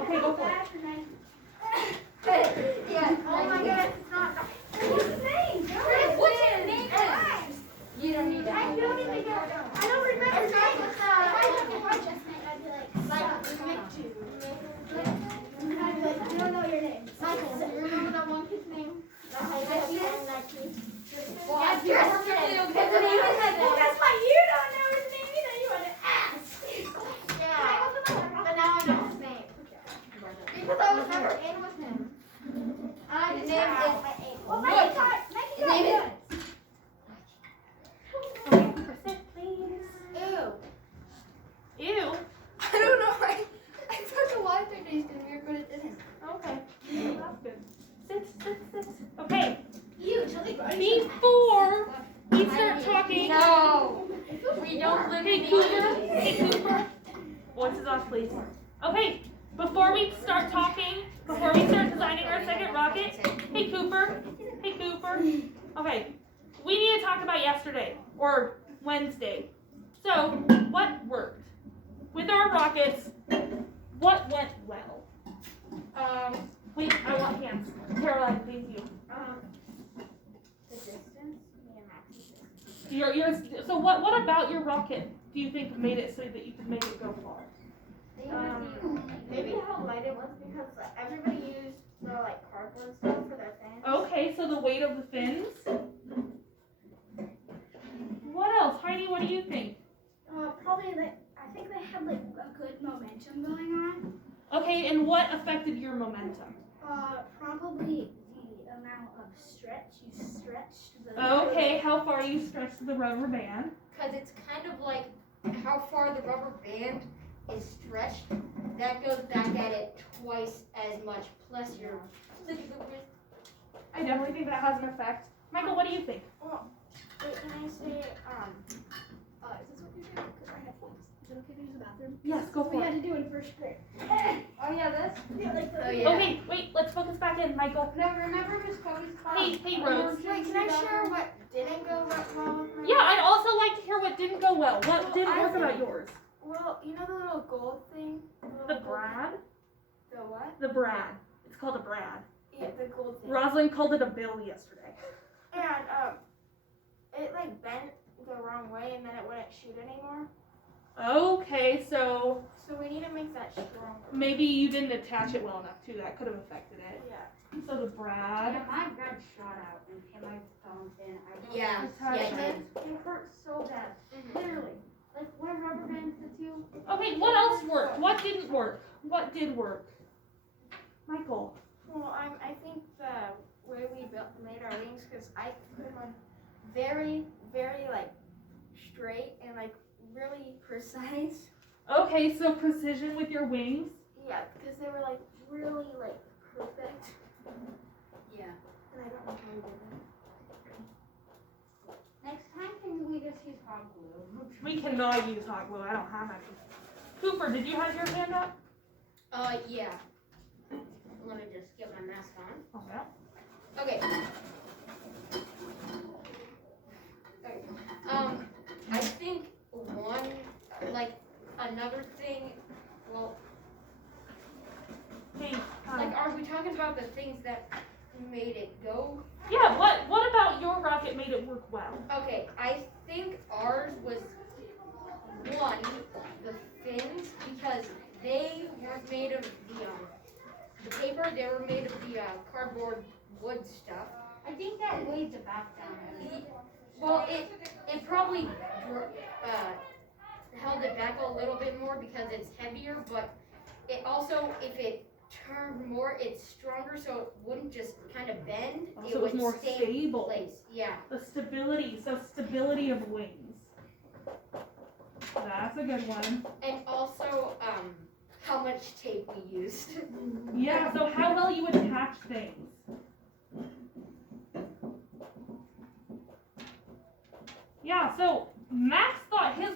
Okay, go for it. Yeah. Oh my goodness, it's not. What's his name? What's his name? You don't need to. I don't even know. I don't remember his name. If I just met, I'd be like, Mick. And I'd be like, I don't know your name. Michael. Do you remember that one kid's name? Well, that's why you don't know his name either. You want to ask. Yeah. But now I know his name. Because I was never in with him. His name is. Well, make it good. Sit, please. Ew. Ew. I don't know. I took a lot of days because we were good at dinner. Okay. That's good. Sit. Okay. You, Chili Before we start talking. No. We don't live Hey, Cooper. Hey, Cooper. Voices off, please. Okay. Before we start talking, before we start designing our second rocket. Hey, Cooper. Hey, Cooper. Okay. We need to talk about yesterday or Wednesday. So, what worked? With our rockets, what went well? Wait, I want hands. Caroline, thank you. The distance? So what about your rocket do you think made it so that you could make it go far? Maybe how light it was because everybody used the cardboard stuff for their fans. Okay, so the weight of the fins. What else? Heidi, what do you think? Probably I think they had a good momentum going on. Okay, and what affected your momentum? Probably the amount of stretch you stretched the. Okay, how far you stretched the rubber band? Because it's kind of like how far the rubber band is stretched. That goes back at it twice as much. Plus your. I definitely think that has an effect. Michael, what do you think? Wait, can I say is this what you did? Because I have points. Is it okay to use the bathroom? Yes, go We for had it. to do in first grade. Oh yeah, this. Yeah, like the. Oh yeah. Okay, wait, let's focus back in, Michael. No, remember Miss Cody's class? Hey, Rose. Wait, can I share what didn't go well with my? Yeah, I'd also like to hear what didn't go well. What didn't work about yours? Well, you know the little gold thing? The Brad? The what? The Brad. It's called a Brad. Yeah, the gold thing. Rosalind called it a bill yesterday. And it bent the wrong way, and then it wouldn't shoot anymore. Okay, so So we need to make that stronger. maybe you didn't attach it well enough too. That could have affected it. Yeah. So the Brad. my gun shot out and hit my phone and Yeah. Attach Yeah. it. it hurt so bad. Literally. Like when rubber bands hit you. Okay, what else worked? What didn't work? What did work? Michael. Well, I think the way we made our wings, because I put them on very, very straight and really precise. Okay, so precision with your wings. Yeah, because they were really perfect. Yeah. And I don't know how we did that. Next time can we just use hot glue? We cannot use hot glue. I don't have any. Cooper, did you have your hand up? Yeah. Let me just get my mask on. Okay. Okay. I think another thing, well, Hey, are we talking about the things that made it go? yeah, what about your rocket made it work well? Okay, I think ours was, one, the fins, because they weren't made of the paper, they were made of the cardboard wood stuff. I think that weighs the back down. Well, it probably held it back a little bit more because it's heavier, but it also, if it turned more, it's stronger, so it wouldn't just kind of bend. Also, It it was would more stay stable. in place. Yeah. The stability, so stability of wings. That's a good one. And also, how much tape we used. Yeah, so how well you attach things. Yeah, so Max thought his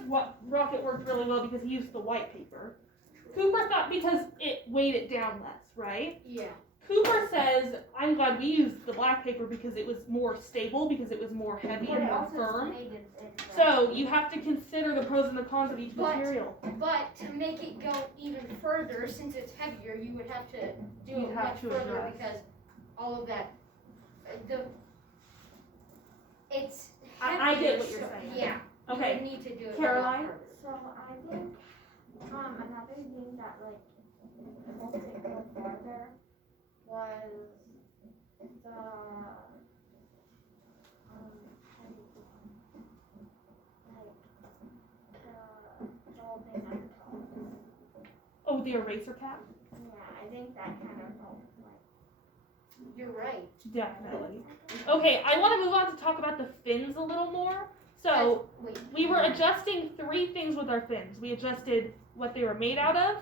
rocket worked really well because he used the white paper. Cooper thought because it weighed it down less, right? Yeah. Cooper says, I'm glad we used the black paper because it was more stable, because it was more heavy and more firm. So you have to consider the pros and the cons of each material. But to make it go even further, since it's heavier, you would have to do You'd it have much to further adjust. because all of that. It's I get heavier, what you're so- saying. Yeah. Okay, You would need to do it Caroline? a lot further. So I think another thing that like helped it go farther was the the whole thing at the top. Oh, the eraser cap? Yeah, I think that kind of helped. You're right. Definitely. Okay, I want to move on to talk about the fins a little more. So, Wait. we were adjusting 3 things with our fins. We adjusted what they were made out of.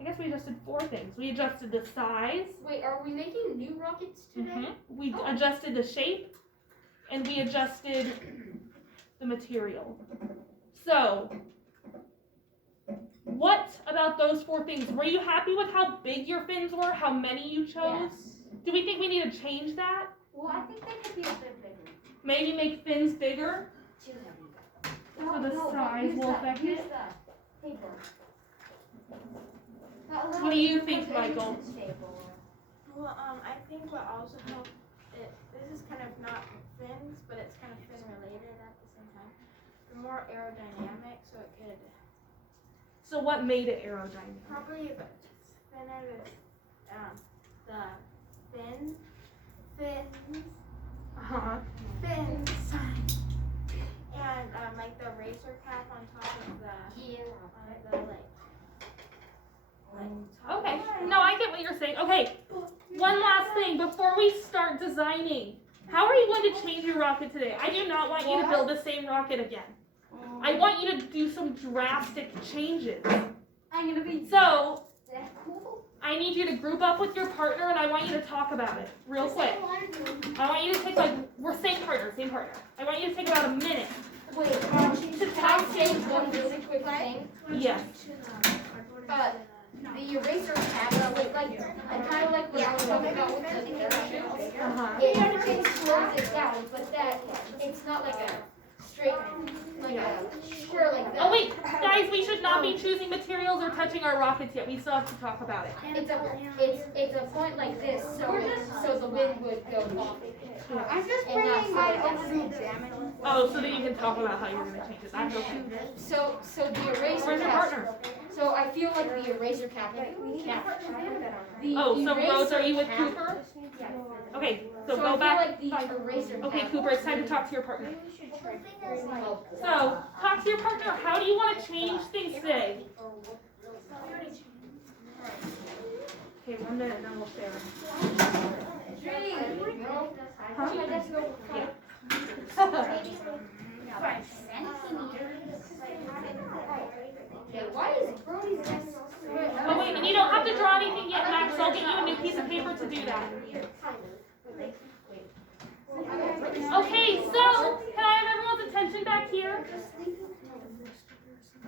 I guess we adjusted 4 things. We adjusted the size. Wait, are we making new rockets today? We adjusted the shape. And we adjusted the material. So, what about those 4 things? Were you happy with how big your fins were? How many you chose? Do we think we need to change that? Well, I think they could be a bit bigger. Maybe make fins bigger? Too heavy. So the size will affect it? Paper. What do you think, Michael? Well, I think what also helped it, this is kind of not fins, but it's kind of fin related at the same time. The more aerodynamic, so it could So what made it aerodynamic? probably if it's thinner, the fins, fins, and like the racer cap on top of the top. Okay, no, I get what you're saying. Okay, one last thing before we start designing. How are you going to change your rocket today? I do not want you to build the same rocket again. I want you to do some drastic changes. I'm gonna be So, that cool. I need you to group up with your partner and I want you to talk about it real quick. I want you to take we're same partner. I want you to take about a minute. Wait, To can I talk. say one really quick thing? Yes. The eraser cap, like I kind of like what I was talking about with the parachute. Uh-huh. It slows it down, but that it's not like a straight, like a square like that. Oh wait, guys, we should not be choosing materials or touching our rockets yet. We still have to talk about it. It's a point like this, so the wind would go off. I'm just And not bringing slide mine it over down. to examine. Oh, so that you can talk about how you're going to change it. That's okay. So the eraser Where's your cap. partner? So I feel like the eraser cap. The Oh, so eraser Rose, are you with cap- Cooper? Okay, so So go I back. feel like the eraser cap. Okay, Cooper, it's time to talk to your partner. Oh. So, talk to your partner. How do you want to change things today? Okay, 1 minute, then we'll share. Okay, why is Brody's desk Oh wait, and you don't have to draw anything yet, Max. I'll get you a new piece of paper to do that. Okay, so can I have everyone's attention back here?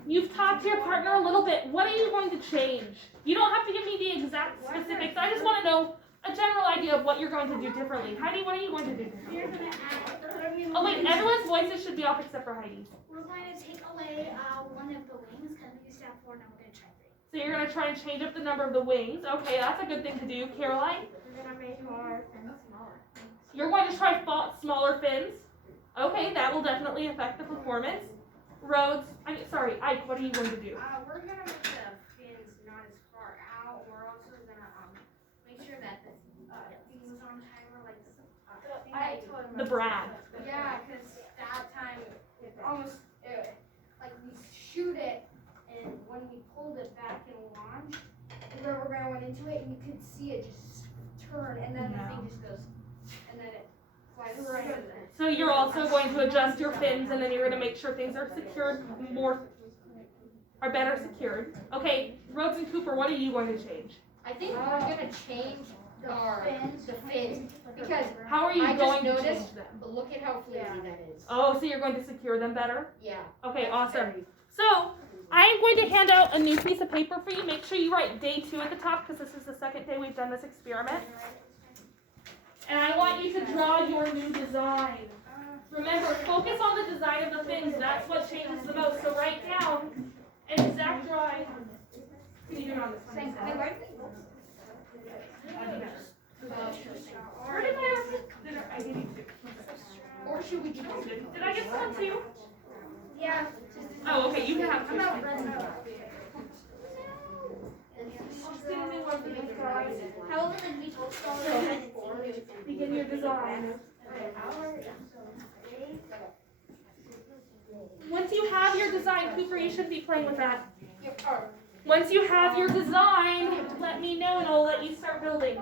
You've talked to your partner a little bit. What are you going to change? You don't have to give me the exact specifics. I just want to know a general idea of what you're going to do differently. Heidi, what are you going to do differently? You're gonna add. Oh wait, everyone's voices should be off except for Heidi's. We're going to take away one of the wings because we used to have 4, now we're going to try 3. So you're going to try and change up the number of the wings. Okay, that's a good thing to do. Caroline? We're going to make our fins smaller. You're going to try smaller fins. Okay, that will definitely affect the performance. Rhodes, Ike, what are you going to do? We're going to make the fins not as far out. We're also going to make sure that the things on timer, like The Brad. Yeah, because that time almost like we shoot it, and when we pulled it back and launched, the rubber band went into it, and you could see it just turn, and then the thing just goes, and then it flies right over there. So you're also going to adjust your fins and then you're going to make sure things are secured are better secured. Okay, Rhodes and Cooper, what are you going to change? I think we're gonna change the fins because How are you I just going to noticed- change them? look at how flimsy that is. Oh, so you're going to secure them better? Yeah. Okay, That's awesome. very- So, I am going to hand out a new piece of paper for you. Make sure you write day 2 at the top because this is the second day we've done this experiment. And I want you to draw your new design. Remember, focus on the design of the fins. That's what changes the most. So write down an exact drawing. Can you do it on this one? Where did I give you 2? Or should we do Did I get someone 2? Yeah. Oh, okay, you can have 2. How old did we talk Begin your design. Once you have your design, Cooper, you should be playing with that. Once you have your design, let me know and I'll let you start building.